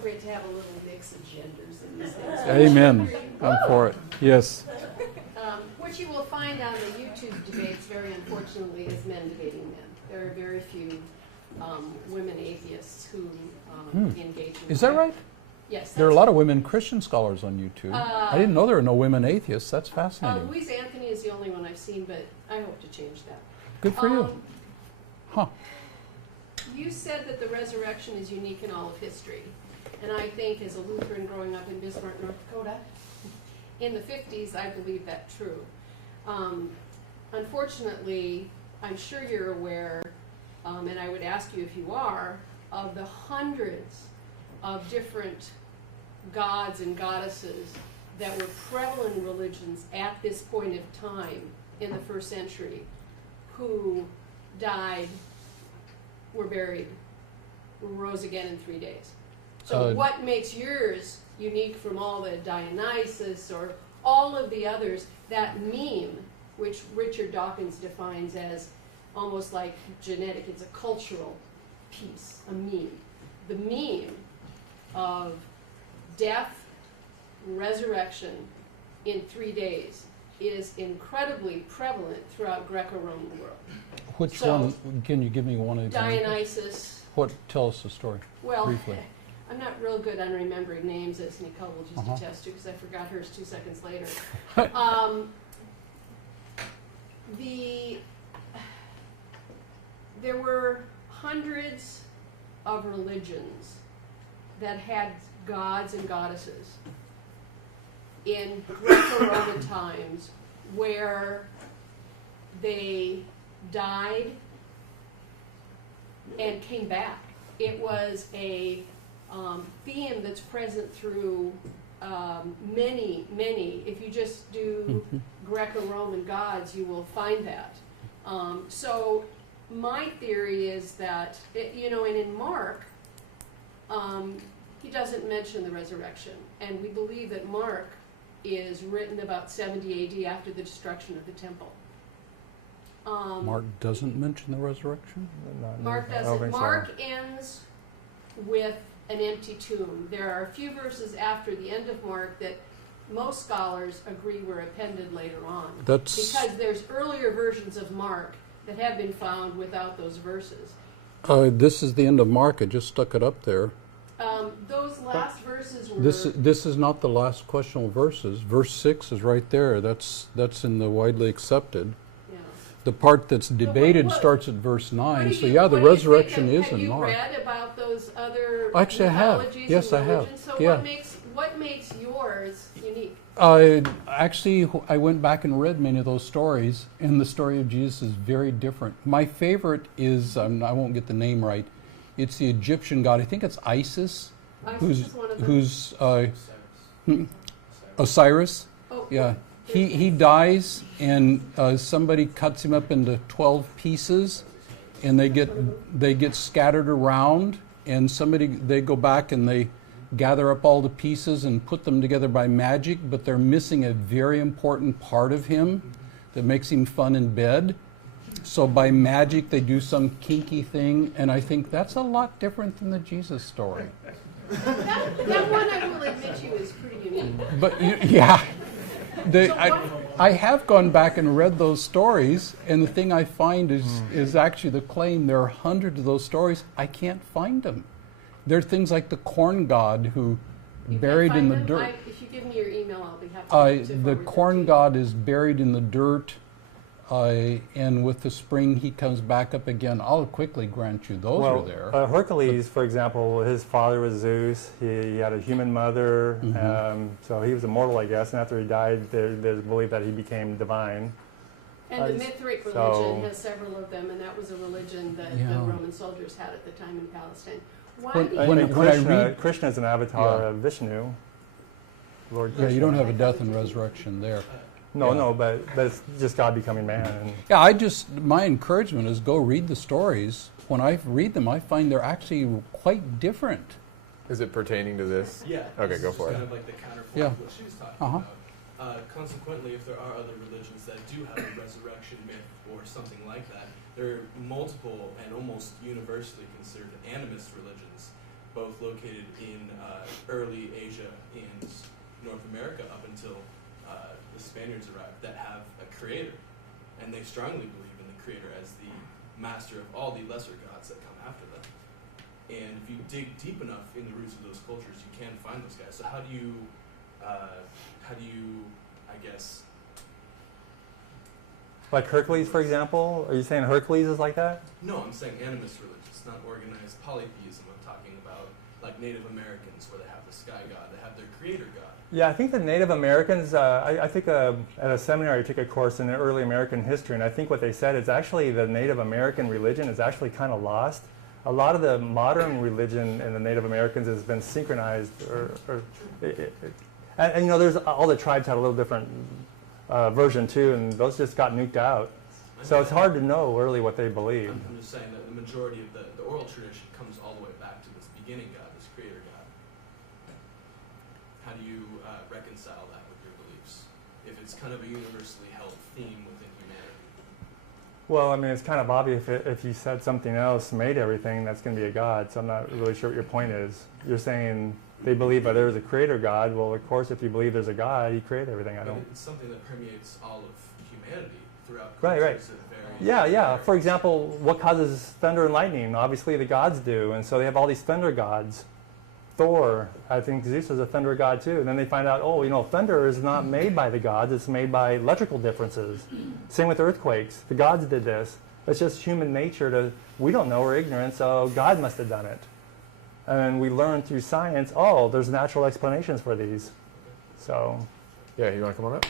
appropriate to have a little mix of genders in these things. Amen. I'm for it. Yes. What you will find on the YouTube debates, very unfortunately, is men debating men. There are very few women atheists who engage in Is that right? Yes. There are a lot of women Christian scholars on YouTube. I didn't know there were no women atheists. That's fascinating. Louise Anthony is the only one I've seen, but I hope to change that. Good for you. Huh. You said that the resurrection is unique in all of history. And I think as a Lutheran growing up in Bismarck, North Dakota, in the 50s, I believe that true. Unfortunately, I'm sure you're aware, and I would ask you if you are, of the hundreds of different gods and goddesses that were prevalent in religions at this point of time in the first century, who died, were buried, rose again in 3 days. So what makes yours unique from all the Dionysus or all of the others, that meme, which Richard Dawkins defines as almost like genetic, it's a cultural piece, a meme. The meme of death, resurrection in 3 days is incredibly prevalent throughout Greco-Roman world. Which one? Can you give me one example? Dionysus. What? Tell us the story. Well, briefly. I'm not real good on remembering names, as Nicole will just attest to, because I forgot hers 2 seconds later. There were hundreds of religions that had gods and goddesses in Greco-Roman times where they died and came back. It was a theme that's present through many, if you just do Greco-Roman gods, you will find that. So my theory is that, and in Mark, he doesn't mention the resurrection. And we believe that Mark is written about 70 AD after the destruction of the temple. Mark doesn't mention the resurrection? Mark doesn't. Mark ends with an empty tomb. There are a few verses after the end of Mark that most scholars agree were appended later on. Because there's earlier versions of Mark that have been found without those verses. This is the end of Mark. I just stuck it up there. Those last verses were... This is not the last questionable verses. Verse 6 is right there. That's in the widely accepted. Yeah. The part that's debated starts at verse 9. So yeah, the resurrection is in Mark. Have you read about those other Actually, I have. mythologies Yes, and I have. religions? So Yeah. what makes yours unique? I went back and read many of those stories, and the story of Jesus is very different. My favorite is, I won't get the name right, it's the Egyptian god, I think it's Isis, who's Osiris. Oh, yeah. He dies, and somebody cuts him up into 12 pieces, and they get scattered around, and they go back and they gather up all the pieces and put them together by magic, but they're missing a very important part of him that makes him fun in bed. So by magic they do some kinky thing, and I think that's a lot different than the Jesus story. That one, I will admit to you, is pretty unique. But yeah, I have gone back and read those stories, and the thing I find is actually the claim. There are hundreds of those stories. I can't find them. There are things like the corn god who buried in the dirt. If you give me your email, I'll be happy to the corn god is buried in the dirt, and with the spring he comes back up again. I'll quickly grant you those are there. Hercules, for example, his father was Zeus. He had a human mother, so he was immortal, I guess. And after he died, there's belief that he became divine. And the Mithric religion has several of them, and that was a religion that the Roman soldiers had at the time in Palestine. Krishna is an avatar of Vishnu, Lord Krishna. Yeah, you don't have a death and resurrection there. No, but it's just God becoming man. My encouragement is go read the stories. When I read them, I find they're actually quite different. Is it pertaining to this? Yeah. Okay, go for it. Kind of like the counterpoint of what she was talking about. Consequently, if there are other religions that do have a resurrection myth or something like that, there are multiple and almost universally considered animist religions both located in early Asia and North America up until the Spaniards arrived, that have a creator. And they strongly believe in the creator as the master of all the lesser gods that come after them. And if you dig deep enough in the roots of those cultures, you can find those guys. So how do you, I guess... Like Hercules, for example? Are you saying Hercules is like that? No, I'm saying animist religions, not organized polytheism. I'm talking about like Native Americans, where they have the sky god, they have their creator god. Yeah, I think the Native Americans, I think at a seminary I took a course in early American history, and I think what they said is actually the Native American religion is actually kind of lost. A lot of the modern religion in the Native Americans has been synchronized, and you know, there's all the tribes had a little different version too, and those just got nuked out. So it's hard to know really what they believe. I'm just saying that the majority of the oral tradition comes all the way back to this beginning God, this creator God. How do you reconcile that with your beliefs, if it's kind of a universally held theme within humanity? Well, I mean, it's kind of obvious if you said something else made everything, that's going to be a God. So I'm not really sure what your point is. You're saying they believe that there's a creator God. Well, of course, if you believe there's a God, he created everything. It's something that permeates all of humanity throughout Right. cultures of various Yeah. For example, what causes thunder and lightning? Obviously, the gods do, and so they have all these thunder gods. Thor, I think Zeus is a thunder god too. And then they find out, oh, you know, thunder is not made by the gods, it's made by electrical differences. Same with earthquakes. The gods did this. It's just human nature we don't know, we're ignorant, so God must have done it. And we learn through science, oh, there's natural explanations for these. So. Yeah, you want to come on up?